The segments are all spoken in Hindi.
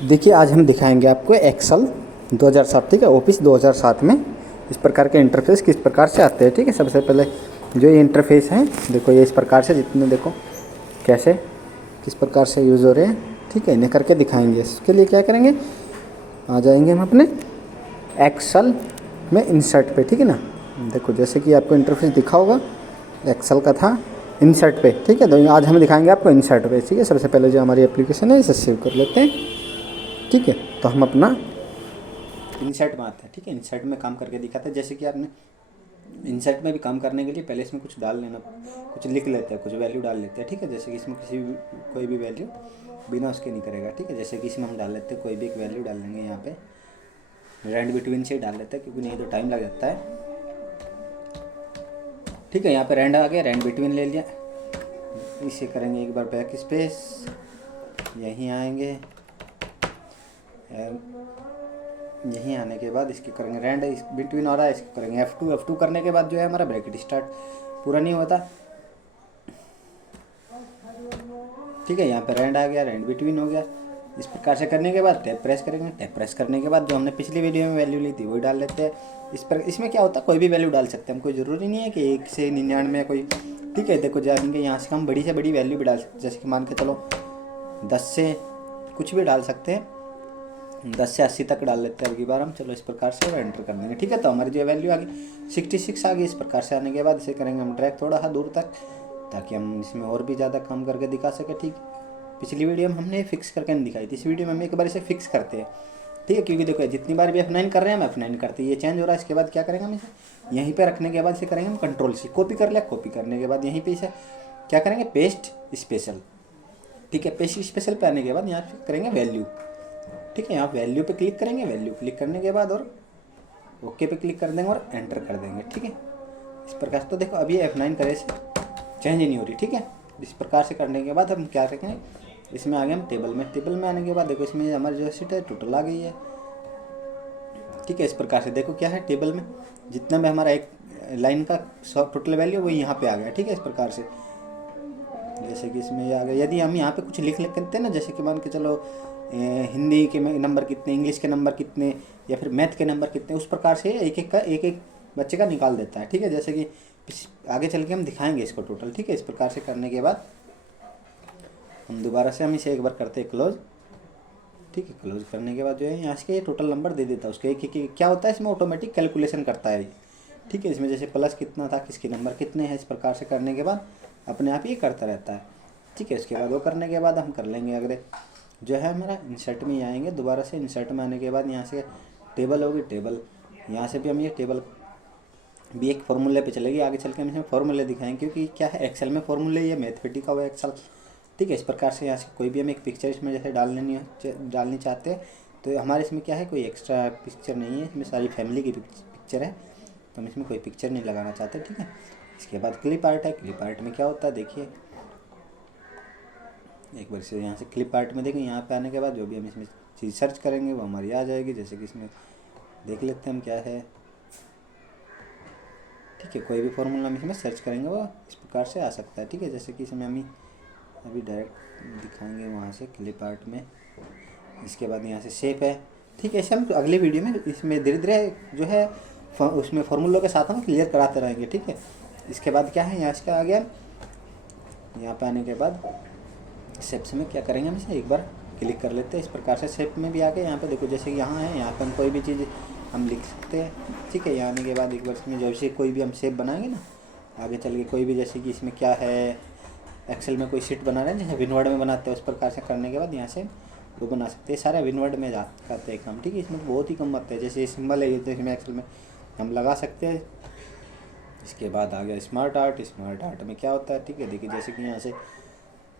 देखिए आज हम दिखाएंगे आपको एक्सेल 2007, ठीक है, ऑफिस 2007 में इस प्रकार के इंटरफेस किस प्रकार से आते हैं। ठीक है, सबसे पहले जो ये इंटरफेस है देखो, ये इस प्रकार से जितने देखो कैसे किस प्रकार से यूज़ हो रहे हैं। ठीक है, इन्हें करके दिखाएंगे। इसके लिए क्या करेंगे, आ जाएंगे हम अपने एक्सेल में इंसर्ट पे। ठीक है ना, देखो जैसे कि आपको इंटरफेस दिखा होगा एक्सेल का था इंसर्ट पे। ठीक है, तो आज हम दिखाएंगे आपको इंसर्ट पे। ठीक है, सबसे पहले जो हमारी एप्लीकेशन है इसे सेव कर लेते हैं। ठीक है, तो हम अपना इंसर्ट में आते हैं। ठीक है, इंसर्ट में काम करके दिखाते हैं। जैसे कि आपने इंसर्ट में भी काम करने के लिए पहले इसमें कुछ डाल लेना, कुछ लिख लेते हैं, कुछ वैल्यू डाल लेते हैं। ठीक है, जैसे कि इसमें कोई भी वैल्यू बिना उसके नहीं करेगा। ठीक है, जैसे कि इसमें हम डाल लेते हैं कोई भी एक वैल्यू डाल देंगे। यहाँ पे रैंड बिटवीन से ही डाल लेते हैं क्योंकि नहीं तो टाइम लग जाता है। ठीक है, यहाँ पे रैंड आ गया, रैंड बिटवीन ले लिया। इसे करेंगे एक बार बैक स्पेस, यहीं आएंगे, यहीं आने के बाद इसके करेंगे रैंड बिटवीन आ रहा है, इसको करेंगे F2 करने के बाद जो है हमारा ब्रैकेट स्टार्ट पूरा नहीं होता। ठीक है, यहाँ पे रैंड आ गया, रैंड बिटवीन हो गया। इस प्रकार से करने के बाद टैब प्रेस करेंगे, टैब प्रेस करने के बाद जो हमने पिछली वीडियो में वैल्यू ली थी वही डाल लेते हैं। इसमें क्या होता है, कोई भी वैल्यू डाल सकते हैं हम, कोई ज़रूरी नहीं है कि 1 से 99 कोई। ठीक है, देखो जाएंगे यहाँ से हम बड़ी से बड़ी वैल्यू भी डाल सकते हैं। जैसे कि मान के चलो 10 से कुछ भी डाल सकते हैं, 10 से 80 तक डाल लेते हैं। अगली बार हम चलो इस प्रकार से एंटर कर देंगे। ठीक है, तो हमारी जो वैल्यू आ गई 66 आ गई। इस प्रकार से आने के बाद इसे करेंगे हम ड्रैग थोड़ा सा दूर तक, ताकि हम इसमें और भी ज़्यादा काम करके दिखा सके। ठीक, पिछली वीडियो में हमने फिक्स करके नहीं दिखाई थी, इस वीडियो में हम एक बार इसे फिक्स करते हैं। ठीक है, क्योंकि देखो जितनी बार भी F9 कर रहे हैं हम F9 करते हैं, ये चेंज हो रहा है। इसके बाद क्या करेंगे हम इसे यहीं पे रखने के बाद इसे करेंगे हम कंट्रोल से कॉपी कर लिया। कॉपी करने के बाद यहीं पे इसे क्या करेंगे, पेस्ट स्पेशल। ठीक है, पेस्ट स्पेशल पे आने के बाद यहाँ पे करेंगे वैल्यू। ठीक है, यहाँ वैल्यू पे क्लिक करेंगे, वैल्यू क्लिक करने के बाद और ओके पे क्लिक कर देंगे और एंटर कर देंगे। ठीक है, इस प्रकार से तो देखो अभी F9 करे से चेंज ही नहीं हो रही। ठीक है, इस प्रकार से करने के बाद हम क्या करेंगे, इसमें आ गए हम टेबल में। टेबल में आने के बाद देखो इसमें हमारी जो सीट है टोटल आ गई है। ठीक है, इस प्रकार से देखो क्या है, टेबल में जितना भी हमारा एक लाइन का टोटल वैल्यू वो यहाँ पे आ गया। ठीक है, इस प्रकार से जैसे कि इसमें ये आ गया। यदि हम यहाँ पे कुछ लिख लेते हैं ना, जैसे कि मान के चलो हिंदी के नंबर कितने, इंग्लिश के नंबर कितने, या फिर मैथ के नंबर कितने, उस प्रकार से एक एक बच्चे का निकाल देता है। ठीक है, जैसे कि आगे चल के हम दिखाएंगे इसको टोटल। ठीक है, इस प्रकार से करने के बाद हम दोबारा से हम इसे एक बार करते हैं क्लोज। ठीक है, क्लोज करने के बाद जो है यहाँ से ये टोटल नंबर दे देता है उसके एक क्या होता है, इसमें ऑटोमेटिक कैलकुलेशन करता है। ठीक है, इसमें जैसे प्लस कितना था, किसके नंबर कितने हैं, इस प्रकार से करने के बाद अपने आप ये करता रहता है। ठीक है, इसके बाद वो करने के बाद हम कर लेंगे अगले जो है हमारा इंसर्ट में आएंगे। दोबारा से इंसर्ट में आने के बाद यहाँ से टेबल होगी, टेबल यहाँ से भी हम ये टेबल भी एक फॉर्मूले पे चलेगी। आगे चल के हम इसमें फॉर्मूले दिखाएंगे, क्योंकि क्या है एक्सेल में फॉर्मूले, ये मैथमेटिक का वो एक्सेल। ठीक है, इस प्रकार से यहाँ से कोई भी हम एक पिक्चर इसमें जैसे डालनी चाहते हैं, तो हमारे इसमें क्या है कोई एक्स्ट्रा पिक्चर नहीं है, इसमें सारी फैमिली की पिक्चर है, तो हम इसमें कोई पिक्चर नहीं लगाना चाहते। ठीक है, इसके बाद क्लिप आर्ट है। क्लिप आर्ट में क्या होता है देखिए, एक बार से यहाँ से क्लिप आर्ट में देखें, यहाँ पे आने के बाद जो भी हम इसमें चीज़ सर्च करेंगे वो हमारी आ जाएगी। जैसे कि इसमें देख लेते हैं हम क्या है। ठीक है, कोई भी फॉर्मूला हम इसमें सर्च करेंगे वो इस प्रकार से आ सकता है। ठीक है, जैसे कि इसमें हम अभी डायरेक्ट दिखाएंगे वहाँ से क्लिप आर्ट में। इसके बाद यहाँ से शेप है। ठीक है, ऐसे हम अगले वीडियो में इसमें धीरे धीरे जो है उसमें फॉर्मूलों के साथ हम क्लियर कराते रहेंगे। ठीक है, इसके बाद क्या है, यहाँ से आ गया, यहाँ पे आने के बाद शेप्स में क्या करेंगे हम इसे एक बार क्लिक कर लेते हैं। इस प्रकार से शेप में भी आ गए। यहाँ पे देखो जैसे यहाँ है, यहाँ पे हम कोई भी चीज़ हम लिख सकते हैं। ठीक है, यहाँ आने के बाद एक बार इसमें जैसे कोई भी हम शेप बनाएंगे ना, आगे चल के कोई भी, जैसे कि इसमें क्या है एक्सेल में कोई शीट बना रहे हैं जैसे विनवर्ड में बनाते हैं, उस प्रकार से करने के बाद यहाँ से वो बना सकते हैं। सारे विनवर्ड में करते हैं काम। ठीक है, इसमें बहुत ही कम आते हैं। जैसे सिंबल है ये, तो इसमें एक्सेल में हम लगा सकते हैं। इसके बाद आ गया स्मार्ट आर्ट। स्मार्ट आर्ट में क्या होता है, ठीक है, देखिए जैसे कि यहाँ से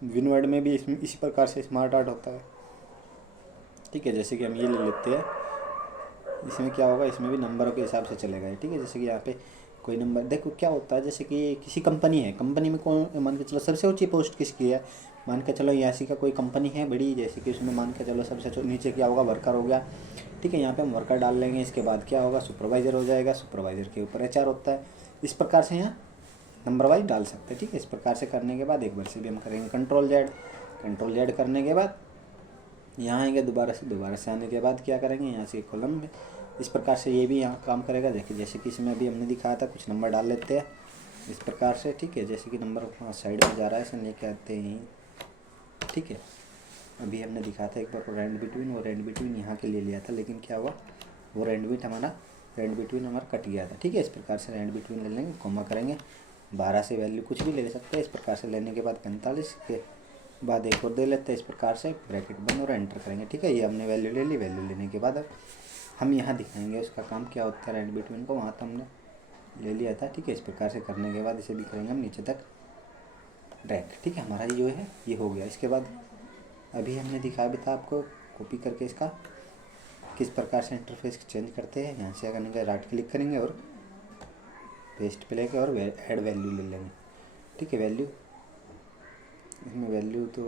विनवर्ड में भी इसी प्रकार से स्मार्ट आर्ट होता है। ठीक है, जैसे कि हम ये ले लेते हैं, इसमें क्या होगा, इसमें भी नंबरों के हिसाब से चलेगा। ठीक है, जैसे कि यहाँ पे कोई नंबर देखो क्या होता है, जैसे कि किसी कंपनी है, कंपनी में कौन मान के चलो सबसे ऊंची पोस्ट किसकी है, मान के चलो यहाँ का कोई कंपनी है बड़ी, जैसे कि उसमें मान के चलो सबसे नीचे क्या होगा, वर्कर हो गया। ठीक है, यहाँ पे हम वर्कर डाल लेंगे। इसके बाद क्या होगा, सुपरवाइज़र हो जाएगा। सुपरवाइज़र के ऊपर HR होता है। इस प्रकार से यहाँ नंबर वाइज डाल सकते हैं। ठीक है, इस प्रकार से करने के बाद एक बार से भी हम करेंगे कंट्रोल Z। कंट्रोल Z करने के बाद यहाँ आएंगे दोबारा से आने के बाद क्या करेंगे, यहाँ से कॉलम में इस प्रकार से ये भी यहाँ काम करेगा। देखिए जैसे कि इसमें अभी हमने दिखाया था, कुछ नंबर डाल लेते हैं इस प्रकार से, ठीक है। जैसे कि नंबर वहाँ साइड में जा रहा है, इसे लेके आते हैं, ठीक है। अभी हमने दिखाया था एक बार रैंड बिटवीन, वो रैंड बिटवीन यहाँ के लिए लिया था, लेकिन क्या हुआ, वो रैंड बिटवीन हमारा कट गया था, ठीक है। इस प्रकार से रैंड बिटवीन ले लेंगे, कॉमा करेंगे, 12 से वैल्यू कुछ भी ले सकते हैं। इस प्रकार से लेने के बाद 45 के बाद एक और दे लेते हैं, इस प्रकार से ब्रैकेट बंद और एंटर करेंगे, ठीक है। ये हमने वैल्यू ले ली। वैल्यू लेने के बाद अब हम यहाँ दिखाएंगे उसका काम क्या होता है रैंड बिटवीन को, वहाँ तो हमने ले लिया था, ठीक है। इस प्रकार से करने के बाद इसे भी करेंगे हम नीचे तक ड्रैग, ठीक है। हमारा जो है ये हो गया। इसके बाद अभी हमने दिखाया भी था आपको कॉपी करके इसका किस प्रकार से इंटरफेस चेंज करते हैं। यहाँ से अगर राइट क्लिक करेंगे और पेस्ट पे लेके और ऐड वैल्यू ले लेंगे, ठीक है। वैल्यू इसमें वैल्यू तो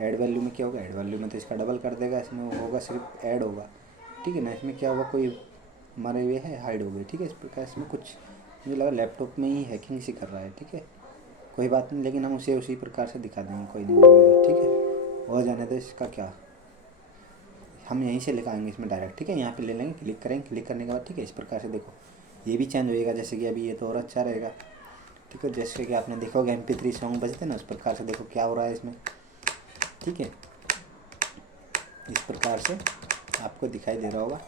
ऐड वैल्यू में क्या होगा, ऐड वैल्यू में तो इसका डबल कर देगा, इसमें होगा सिर्फ ऐड होगा, ठीक है ना। इसमें क्या होगा, कोई हमारे ये है हाइड हो गई, ठीक है। इस प्रकार इसमें कुछ मुझे लगा लैपटॉप में ही हैकिंग सी कर रहा है, ठीक है। कोई बात नहीं, लेकिन हम उसे उसी प्रकार से दिखा देंगे, कोई नहीं, ठीक है। और जाने दो, इसका क्या हम यहीं से लिखाएंगे इसमें डायरेक्ट, ठीक है। यहाँ पे ले लेंगे, क्लिक करेंगे, क्लिक करने के बाद ठीक है इस प्रकार से देखो ये भी चेंज होएगा। जैसे कि अभी ये तो और अच्छा रहेगा, ठीक है। जैसे कि आपने देखोगे MP3 सॉन्ग बजते ना, उस प्रकार से देखो क्या हो रहा है इसमें, ठीक है। इस प्रकार से आपको दिखाई दे रहा होगा,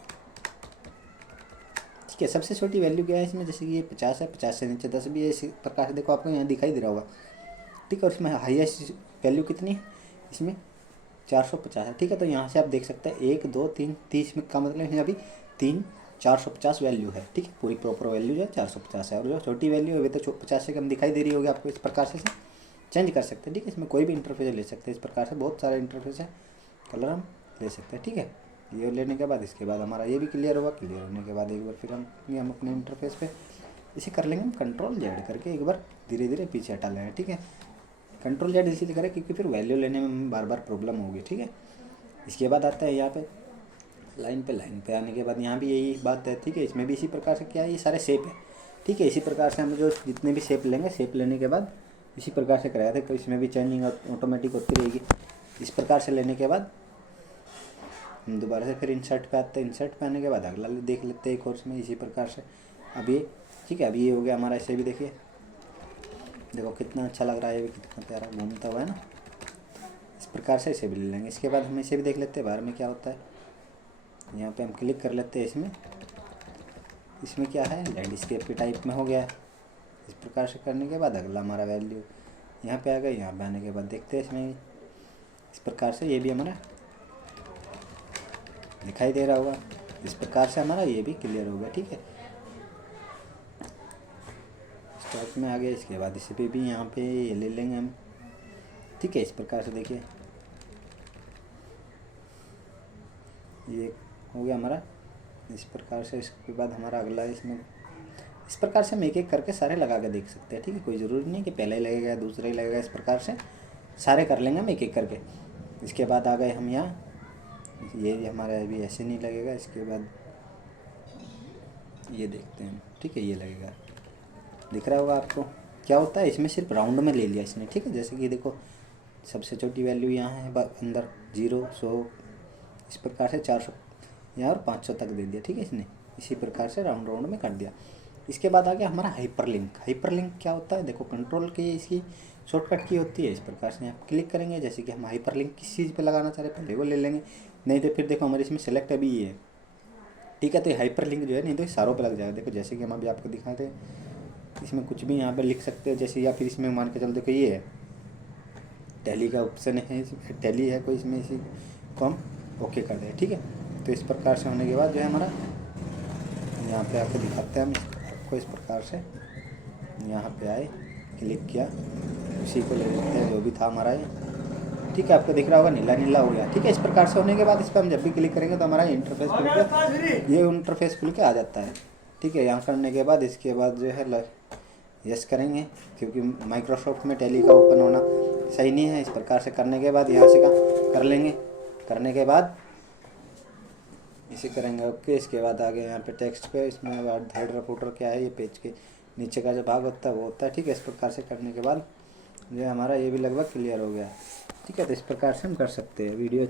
ठीक है। सबसे छोटी वैल्यू क्या है इसमें, जैसे कि ये 50 है, 50 से नीचे 10 भी है, इसी प्रकार से देखो आपको यहाँ दिखाई दे रहा होगा, ठीक है। और इसमें हाईएस्ट वैल्यू कितनी है, इसमें 450 है, ठीक है। तो यहाँ से आप देख सकते हैं 1 2 3 30 में का मतलब है अभी 3 450 वैल्यू है, ठीक है। पूरी प्रॉपर वैल्यू जो है 450 है, और जो छोटी वैल्यू है वे तो 50 से कम दिखाई दे रही होगी आपको। इस प्रकार से चेंज कर सकते हैं, ठीक है। इसमें कोई भी इंटरफेस ले सकते हैं, इस प्रकार से बहुत सारे इंटरफेस है, कलर हम ले सकते हैं, ठीक है। ये लेने के बाद इसके बाद हमारा ये भी क्लियर होगा। क्लियर होने के बाद एक बार फिर हम अपने इंटरफेस पे इसे कर लेंगे, हम Ctrl Z करके एक बार धीरे धीरे पीछे हटा लेंगे, ठीक है। Ctrl Z इसलिए करें क्योंकि फिर वैल्यू लेने में बार बार प्रॉब्लम होगी, ठीक है। इसके बाद आता है यहाँ पे लाइन पे आने के बाद यहाँ भी यही बात है, ठीक है। इसमें भी इसी प्रकार से क्या है, ये सारे शेप है, ठीक है। इसी प्रकार से हम जो जितने भी शेप लेंगे, शेप लेने के बाद इसी प्रकार से कराया था, तो इसमें भी चेंजिंग ऑटोमेटिक होती रहेगी। इस प्रकार से लेने के बाद हम दोबारा से फिर इंसर्ट पे आते हैं। इंसर्ट पे आने के बाद अगला देख लेते हैं एक कोर्स में इसी प्रकार से। अब ये ठीक है, अभी ये हो गया हमारा। इसे भी देखिए, देखो कितना अच्छा लग रहा है, ये भी कितना प्यारा घूमता हुआ है ना। इस प्रकार से इसे भी ले लेंगे। इसके बाद हम इसे भी देख लेते हैं बाहर में क्या होता है। यहाँ पे हम क्लिक कर लेते हैं इसमें क्या है, लैंडस्केप के टाइप में हो गया है। इस प्रकार से करने के बाद अगला हमारा वैल्यू यहाँ पे आ गया। यहाँ पे आने के बाद देखते हैं इसमें इस प्रकार से ये भी हमारा दिखाई दे रहा होगा। इस प्रकार से हमारा ये भी क्लियर हो गया, ठीक है। स्टार्ट में आ गया। इसके बाद इसे पे भी यहाँ पे ये ले लेंगे हम, ठीक है। इस प्रकार से देखिए ये हो गया हमारा। इस प्रकार से इसके बाद हमारा अगला इसमें इस प्रकार से हम एक एक करके सारे लगा के देख सकते हैं, ठीक है। कोई ज़रूरी नहीं कि पहले ही लगेगा दूसरा ही लगेगा, इस प्रकार से सारे कर लेंगे हम एक एक करके। इसके बाद आ गए हम यहाँ, ये हमारा अभी ऐसे नहीं लगेगा। इसके बाद ये देखते हैं, ठीक है। ये लगेगा, दिख रहा होगा आपको क्या होता है। इसमें सिर्फ राउंड में ले लिया इसने, ठीक है। जैसे कि देखो सबसे छोटी वैल्यू यहाँ है अंदर 0 100, इस प्रकार से 400 यहाँ और 500 तक दे दिया, ठीक है इसने। इसी प्रकार से राउंड राउंड में कर दिया। इसके बाद आ गया हमारा हाइपरलिंक। हाइपरलिंक क्या होता है, देखो कंट्रोल की इसकी शॉर्टकट की होती है। इस प्रकार से यहाँ क्लिक करेंगे, जैसे कि हम हाइपरलिंक किस चीज़ पे लगाना चाह रहे हैं पहले वो ले लेंगे, नहीं तो फिर देखो हमारे इसमें सेलेक्ट अभी ये है, ठीक है। तो हाइपरलिंक जो है नहीं तो सारों पे लग जाएगा। देखो जैसे कि हम अभी आपको दिखाते हैं, इसमें कुछ भी यहाँ पे लिख सकते हैं, जैसे या फिर इसमें मान के चल देखो ये है टैली का ऑप्शन है, टैली है कोई, इसमें इसी को हम ओके कर दें, ठीक है। तो इस प्रकार से होने के बाद जो है हमारा यहाँ पे आपको दिखाते हैं हम आपको। इस प्रकार से यहाँ पे आए, क्लिक किया, उसी को ले लेते हैं जो भी था हमारा ये, ठीक है। आपको दिख रहा होगा नीला नीला हो गया, ठीक है। इस प्रकार से होने के बाद इस पर हम जब भी क्लिक करेंगे तो हमारा इंटरफेस खुल के ये इंटरफेस खुल के आ जाता है, ठीक है। यहाँ करने के बाद इसके बाद जो है यस करेंगे, क्योंकि माइक्रोसॉफ्ट में टैली का ओपन होना सही नहीं है। इस प्रकार से करने के बाद यहाँ से कर लेंगे। करने के बाद इसे करेंगे ओके। इसके बाद आगे यहाँ पे टेक्स्ट पे इसमें हेडर फुटर क्या है, ये पेज के नीचे का जो भाग होता है वो होता है, ठीक है। इस प्रकार से करने के बाद जो है हमारा ये भी लगभग क्लियर हो गया, ठीक है। तो इस प्रकार से हम कर सकते हैं वीडियो।